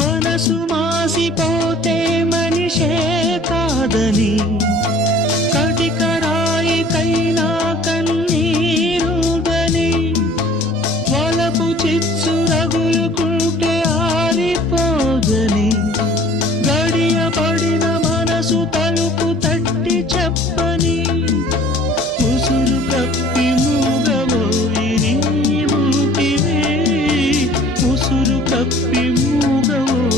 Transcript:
మనసు మాసిపోతే మనిషే కాదని కటికరాయికైనా కన్నీరుగని వలపు చిచ్చు రగులుకుంటే ఆరిపోదని గడియ పడిన మనసు తలుపు తట్టి చెప్పని ముసురు కప్పి మూగబోయి నీవుకివే ముసురు కప్పి మూగబోయి